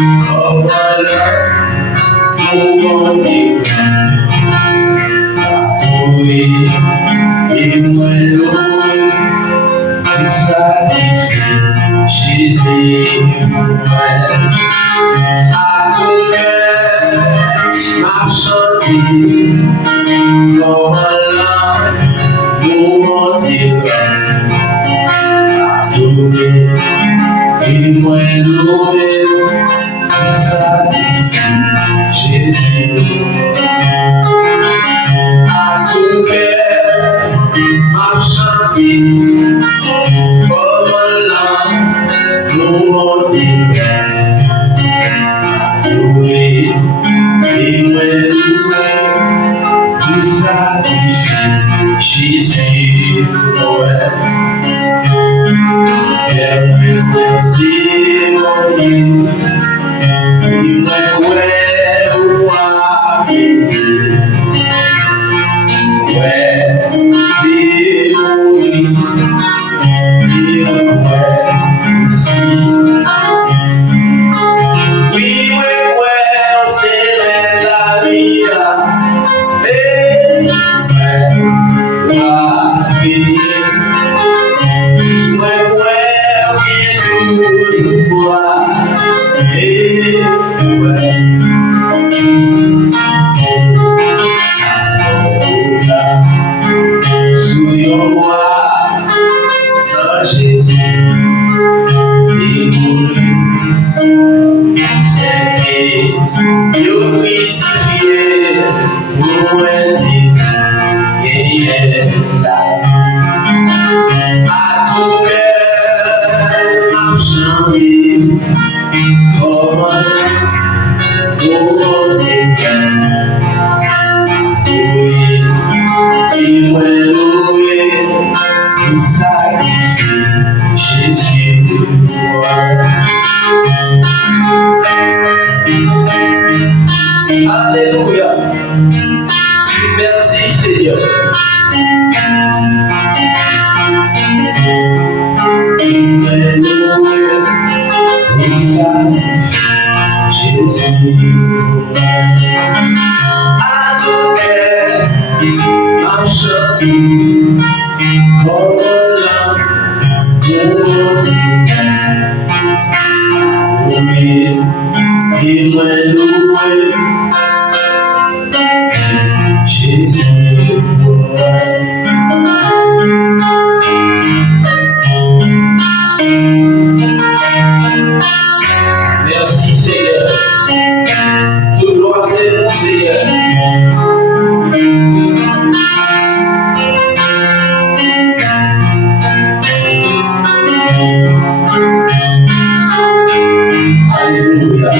Oh, my love, no one to oui, et moi l'eau, ça Jésus, ouais. À tout cœur, m'a chanté, oh, my love, no one to et moi loué, ça Jésus. À tout cœur, m'a chanté, comme l'âme, loué, loué, et moi loué, ça Jésus. Ouais. Every mercy, Alléluia. Merci Seigneur. Jésus. À tout cœur, ma chérie, oh là, oui, il m'a loué, Jésus. Merci Seigneur. Toute gloire c'est pour Seigneur. Alléluia.